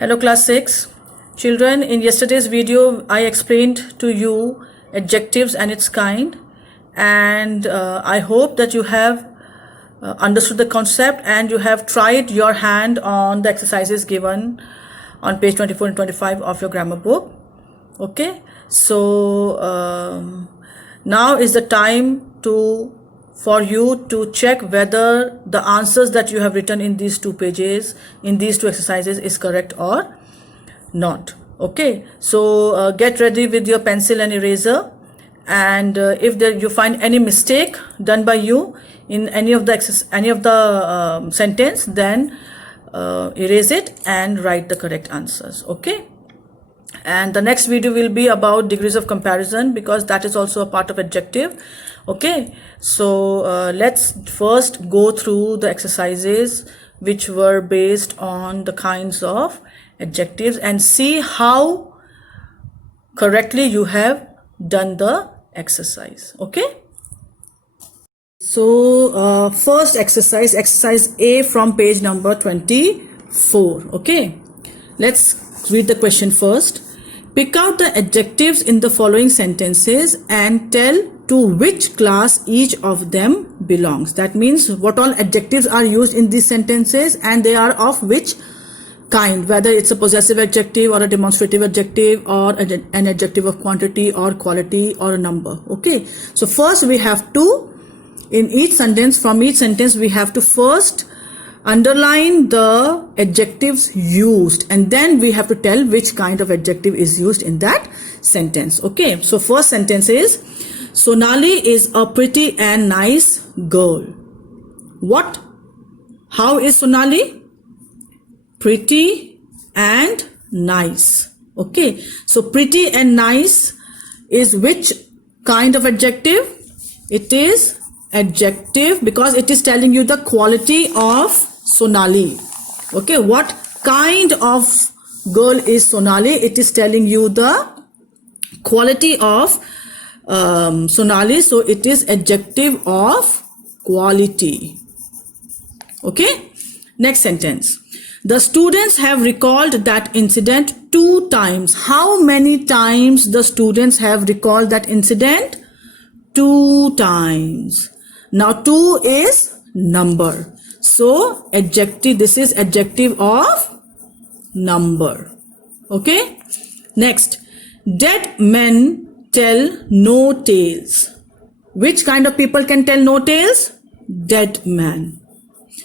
Hello class 6. Children, in yesterday's video I explained to you adjectives and its kind, and I hope that you have understood the concept and you have tried your hand on the exercises given on page 24 and 25 of your grammar book. Okay, so now is the time for you to check whether the answers that you have written in these two pages, in these two exercises, is correct or not. Okay, so get ready with your pencil and eraser, and if you find any mistake done by you in any of the sentence, then erase it and write the correct answers. Okay, and the next video will be about degrees of comparison, because that is also a part of adjective. Okay, so let's first go through the exercises which were based on the kinds of adjectives and see how correctly you have done the exercise. Okay, so first exercise A from page number 24. Okay, let's read the question first. Pick out the adjectives in the following sentences and tell to which class each of them belongs. That means what all adjectives are used in these sentences and they are of which kind, whether it's a possessive adjective or a demonstrative adjective or an adjective of quantity or quality or a number. Okay, so first we have to, in each sentence, from each sentence we have to first underline the adjectives used, and then we have to tell which kind of adjective is used in that sentence. Okay, so first sentence is, Sonali is a pretty and nice girl. What? How is Sonali? Pretty and nice. Okay, so pretty and nice is which kind of adjective? It is adjective because it is telling you the quality of Sonali. Okay, what kind of girl is Sonali? It is telling you the quality of Sonali, so it is adjective of quality. Okay, next sentence. The students have recalled that incident 2 times. How many times the students have recalled that incident? 2 times. Now 2 is number, so adjective, this is adjective of number. Okay, next. Dead men tell no tales. Which kind of people can tell no tales? Dead man.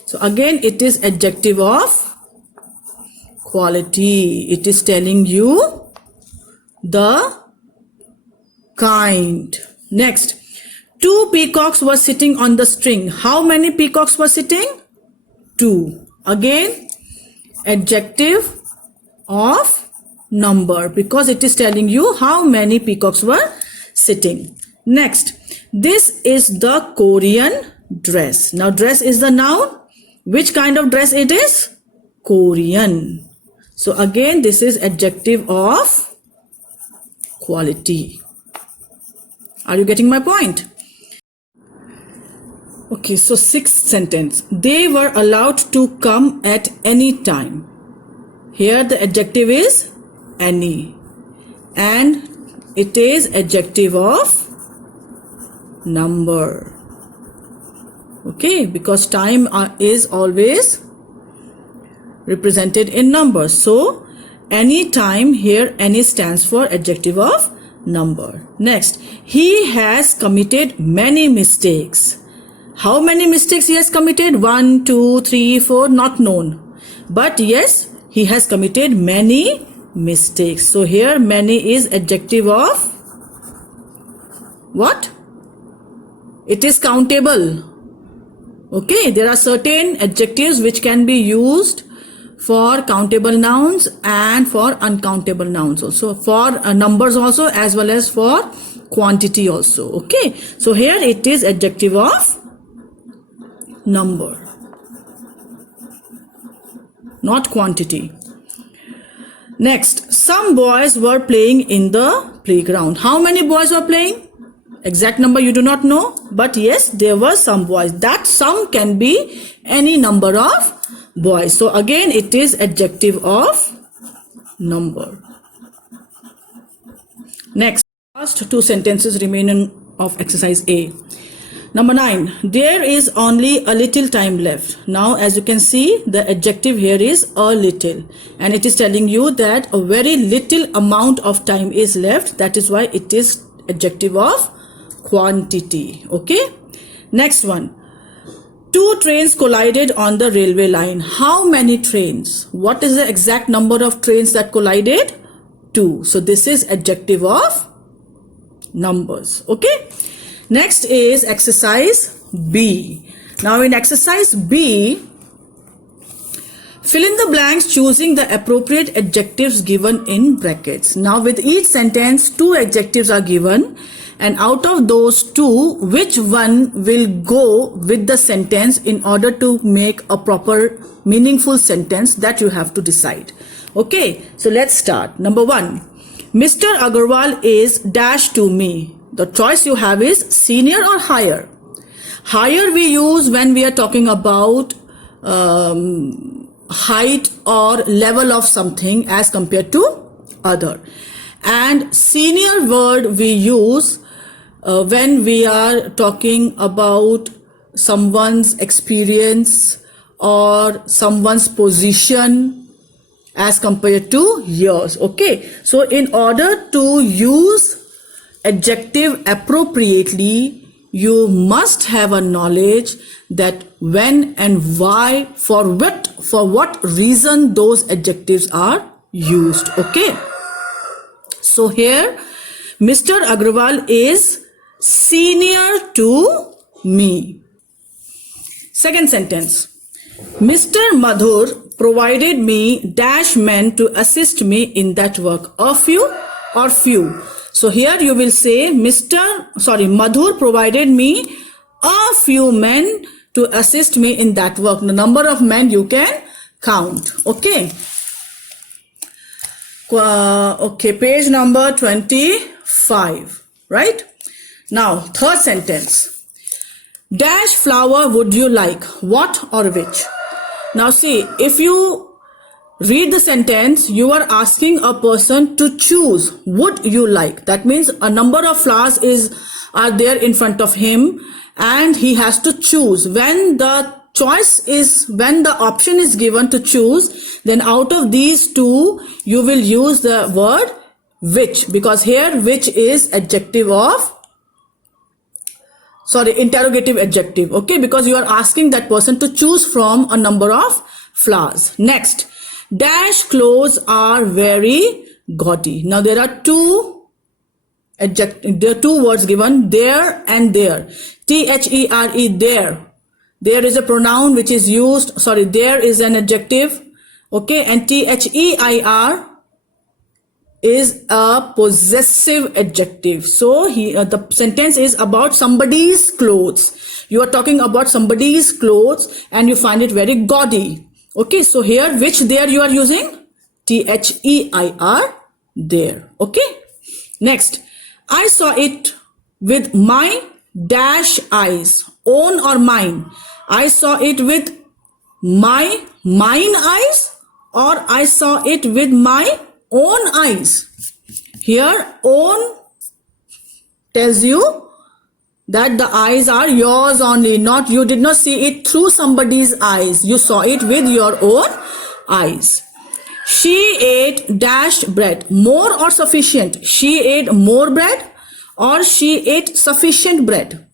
So again it is adjective of quality. It is telling you the kind. Next. 2 peacocks were sitting on the string. How many peacocks were sitting? 2. Again adjective of number because it is telling you how many peacocks were sitting. Next, this is the Korean dress. Now dress is the noun. Which kind of dress it is? Korean. So again this is adjective of quality. Are you getting my point? Okay, so sixth sentence. They were allowed to come at any time. Here the adjective is any, and it is adjective of number. Okay, because time is always represented in numbers. So any time, here any stands for adjective of number. Next, he has committed many mistakes. How many mistakes he has committed? 1, 2, 3, 4, not known. But yes, he has committed many mistakes. So here many is adjective of what? It is countable. Okay, there are certain adjectives which can be used for countable nouns and for uncountable nouns also, for numbers also, as well as for quantity also. Okay, so here it is adjective of number, not quantity. Next, some boys were playing in the playground. How many boys were playing? Exact number you do not know, but yes, there were some boys. That some can be any number of boys. So again it is adjective of number. Next, last two sentences remaining of exercise A. Number 9, there is only a little time left. Now, as you can see, the adjective here is a little, and it is telling you that a very little amount of time is left. That is why it is adjective of quantity. Okay. Next one, 2 trains collided on the railway line. How many trains? What is the exact number of trains that collided? 2. So this is adjective of numbers. Okay. Next is exercise B. Now in exercise B, fill in the blanks choosing the appropriate adjectives given in brackets. Now with each sentence, 2 adjectives are given, and out of those 2, which one will go with the sentence in order to make a proper meaningful sentence, that you have to decide. Okay, so let's start. Number 1, Mr. Agarwal is dash to me. The choice you have is senior or higher. Higher we use when we are talking about height or level of something as compared to other. And senior word we use when we are talking about someone's experience or someone's position as compared to yours. Okay, so in order to use adjective appropriately, you must have a knowledge that when and why, for what reason those adjectives are used. Okay, so here Mr. Agarwal is senior to me. Second sentence, Mr. Madhur provided me dash men to assist me in that work. A few or few. So here you will say Madhur provided me a few men to assist me in that work. The number of men you can count. Okay. Okay, page number 25, right? Now, third sentence. Dash flower would you like? What or which? Now see, if you read the sentence, you are asking a person to choose. Would you like? That means a number of flowers are there in front of him and he has to choose. When the option is given to choose, then out of these 2, you will use the word which, because here which is interrogative adjective. Okay, because you are asking that person to choose from a number of flowers. Next, dash clothes are very gaudy. Now there are 2 words given, there and there. There, there. There is a pronoun which is used, there is an adjective. Okay, and their is a possessive adjective. So the sentence is about somebody's clothes. You are talking about somebody's clothes and you find it very gaudy. Okay, so here which there you are using? their, there. Okay. Next, I saw it with my dash eyes. Own or mine? I saw it with mine eyes, or I saw it with my own eyes. Here own tells you that the eyes are yours only, not you did not see it through somebody's eyes. You saw it with your own eyes. She ate dash bread. More or sufficient? She ate more bread or she ate sufficient bread?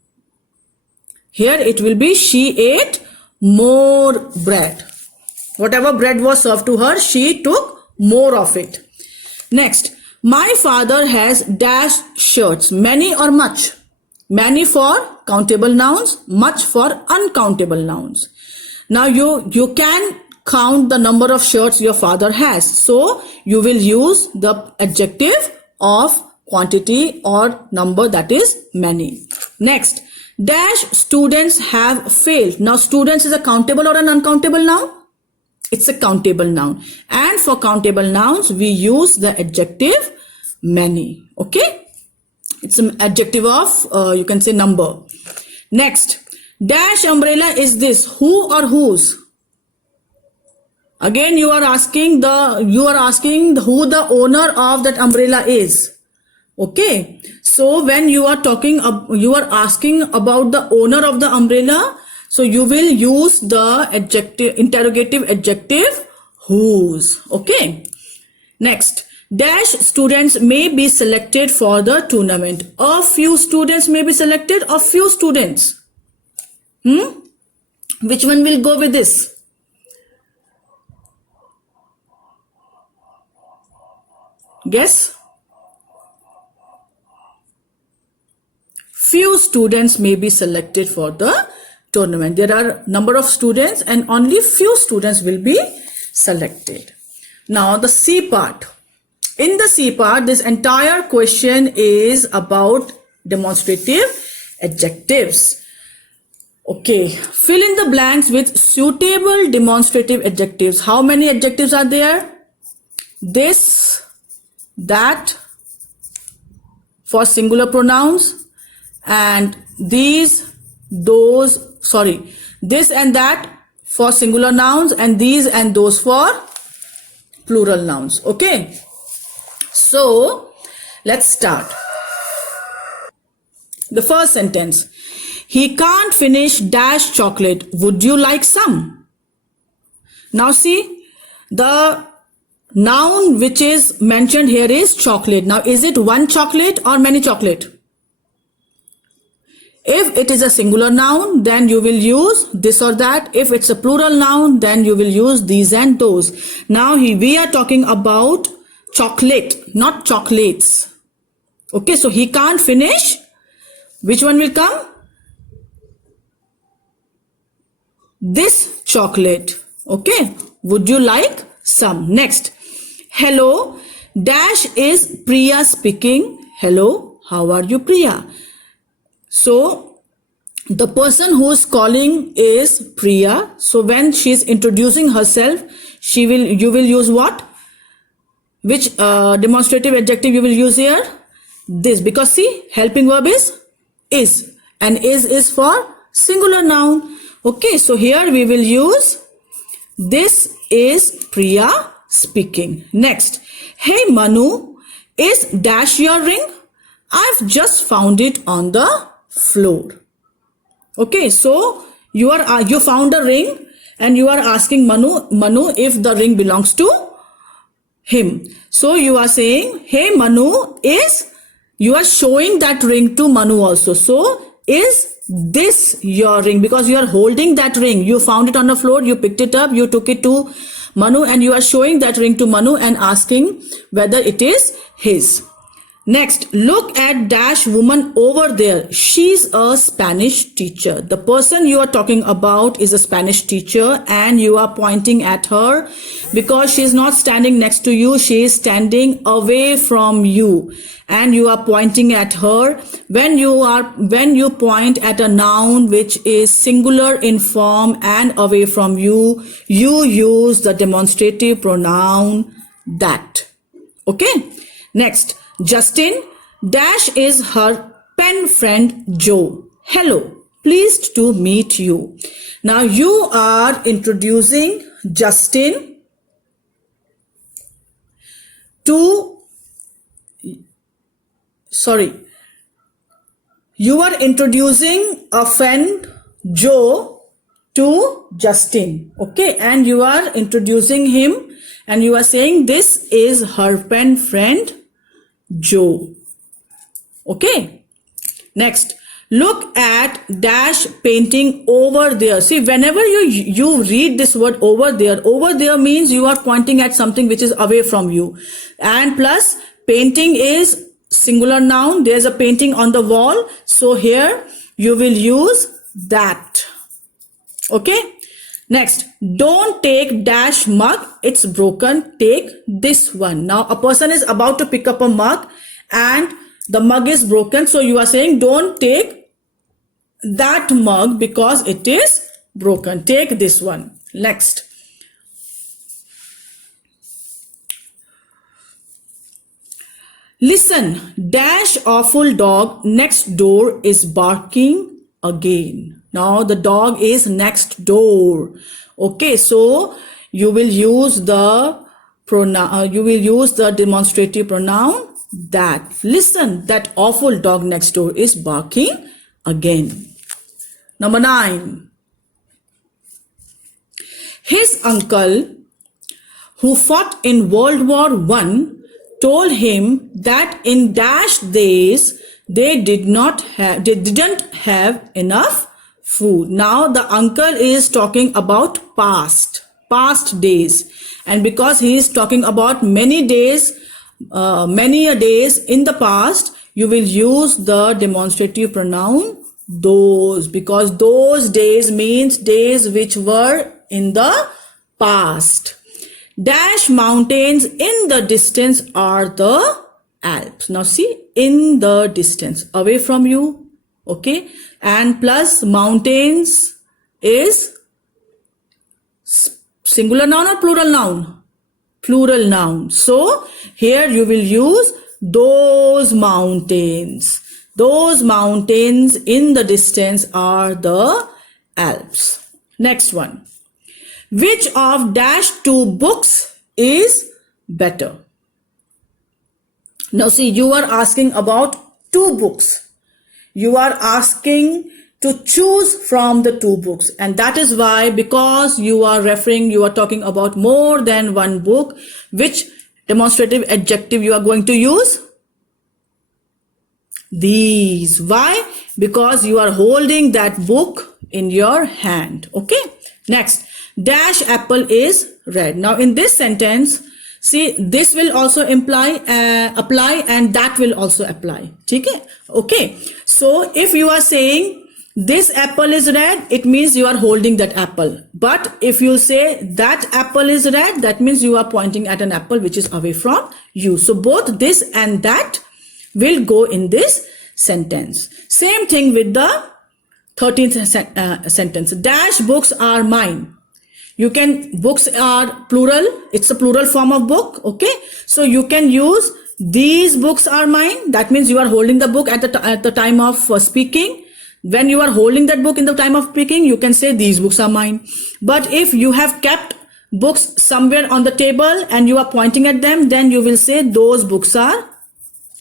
Here it will be she ate more bread. Whatever bread was served to her, she took more of it. Next, my father has dash shirts. Many or much? Many for countable nouns, much for uncountable nouns. Now you can count the number of shirts your father has. So you will use the adjective of quantity or number, that is many. Next, dash students have failed. Now students is a countable or an uncountable noun? It's a countable noun. And for countable nouns, we use the adjective many. Okay? It's an adjective of, you can say number. Next, dash umbrella is this. Who or whose? Again, you are asking who the owner of that umbrella is. Okay. So when you are you are asking about the owner of the umbrella. So you will use the interrogative adjective whose. Okay. Next, dash students may be selected for the tournament. A few students may be selected, a few students. Which one will go with this? Guess. Few students may be selected for the tournament. There are number of students and only few students will be selected. Now the C part. In the C part, this entire question is about demonstrative adjectives. Okay, fill in the blanks with suitable demonstrative adjectives. How many adjectives are there? This, that for singular pronouns, and these, those, this and that for singular nouns, and these and those for plural nouns. Okay, so let's start. The first sentence, he can't finish dash chocolate. Would you like some? Now see, the noun which is mentioned here is chocolate. Now is it one chocolate or many chocolate? If it is a singular noun, then you will use this or that. If it's a plural noun, then you will use these and those. Now we are talking about chocolate, not chocolates. Okay, so he can't finish. Which one will come? This chocolate. Okay, would you like some? Next, hello, dash is Priya speaking. Hello, how are you, Priya? So the person who is calling is Priya. So when she is introducing herself, you will use what? Which demonstrative adjective you will use here? This, because see, helping verb is, and is for singular noun. Okay, so here we will use this is Priya speaking. Next, hey Manu, is dash your ring? I've just found it on the floor. Okay, so you found a ring and you are asking Manu if the ring belongs to him. So you are saying, hey Manu, you are showing that ring to Manu also. So is this your ring? Because you are holding that ring. You found it on the floor, you picked it up, you took it to Manu, and you are showing that ring to Manu and asking whether it is his. Next, look at dash woman over there. She's a Spanish teacher. The person you are talking about is a Spanish teacher and you are pointing at her because she is not standing next to you. She is standing away from you and you are pointing at her. When you point at a noun which is singular in form and away from you, you use the demonstrative pronoun that. Okay. Next, Justin, dash is her pen friend Joe. Hello, pleased to meet you. Now you are introducing Justin you are introducing a friend Joe to Justin. Okay, and you are introducing him and you are saying this is her pen friend Joe. Okay. Next, look at dash painting over there. See, whenever you read this word over there means you are pointing at something which is away from you. And plus, painting is singular noun. There's a painting on the wall. So here you will use that. Okay. Next, don't take dash mug, it's broken, take this one. Now a person is about to pick up a mug and the mug is broken. So you are saying don't take that mug because it is broken. Take this one. Next. Listen, dash awful dog next door is barking again. Now the dog is next door. Okay, so you will use the pronoun, you will use the demonstrative pronoun that. Listen, that awful dog next door is barking again. Number 9. His uncle, who fought in World War I, told him that in dash days they didn't have enough food. Now the uncle is talking about past days, and because he is talking about many days, many a days in the past, you will use the demonstrative pronoun those, because those days means days which were in the past. Dash mountains in the distance are the Alps. Now see, in the distance, away from you, okay, and plus mountains is singular noun or plural noun? Plural noun. So here you will use those mountains. Those mountains in the distance are the Alps. Next one. Which of dash two books is better? Now see, you are asking about two books. You are asking to choose from the two books, and that is why, because you are talking about more than one book, which demonstrative adjective you are going to use? These. Why? Because you are holding that book in your hand. Okay. Next, dash apple is red. Now in this sentence, see, this will also apply, and that will also apply. Okay. So if you are saying this apple is red, it means you are holding that apple. But if you say that apple is red, that means you are pointing at an apple which is away from you. So both this and that will go in this sentence. Same thing with the 13th sentence. Dash books are mine. You can, books are plural. It's a plural form of book. Okay. So you can use these books are mine. That means you are holding the book at the time of speaking. When you are holding that book in the time of speaking, you can say these books are mine. But if you have kept books somewhere on the table and you are pointing at them, then you will say those books are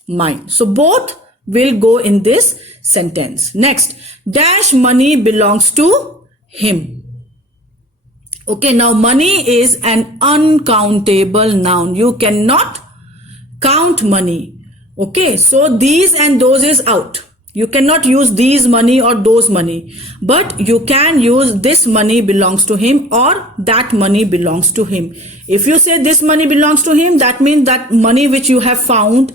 mine. So both will go in this sentence. Next, dash money belongs to him. Okay, now money is an uncountable noun. You cannot count money. Okay, so these and those is out. You cannot use these money or those money, but you can use this money belongs to him or that money belongs to him. If you say this money belongs to him, that means that money which you have found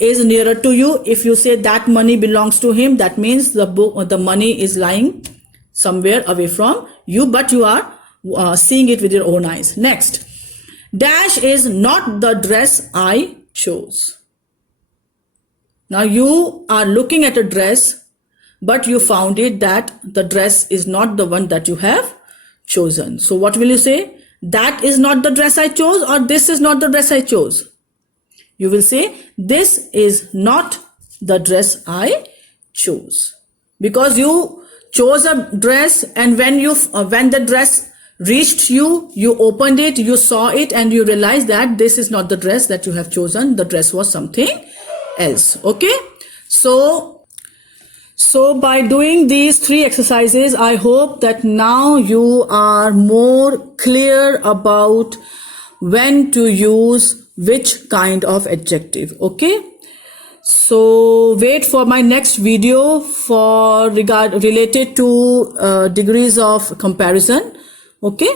is nearer to you. If you say that money belongs to him, that means the money is lying somewhere away from you, but you are seeing it with your own eyes. Next, dash is not the dress I chose. Now you are looking at a dress, but you found it that the dress is not the one that you have chosen. So what will you say? That is not the dress I chose, or this is not the dress I chose. You will say this is not the dress I chose, because you chose a dress, and when the dress reached you, you opened it, you saw it, and you realized that this is not the dress that you have chosen. The dress was something else. Okay, so by doing these three exercises, I hope that now you are more clear about when to use which kind of adjective. Okay, so wait for my next video for related to degrees of comparison. Okay.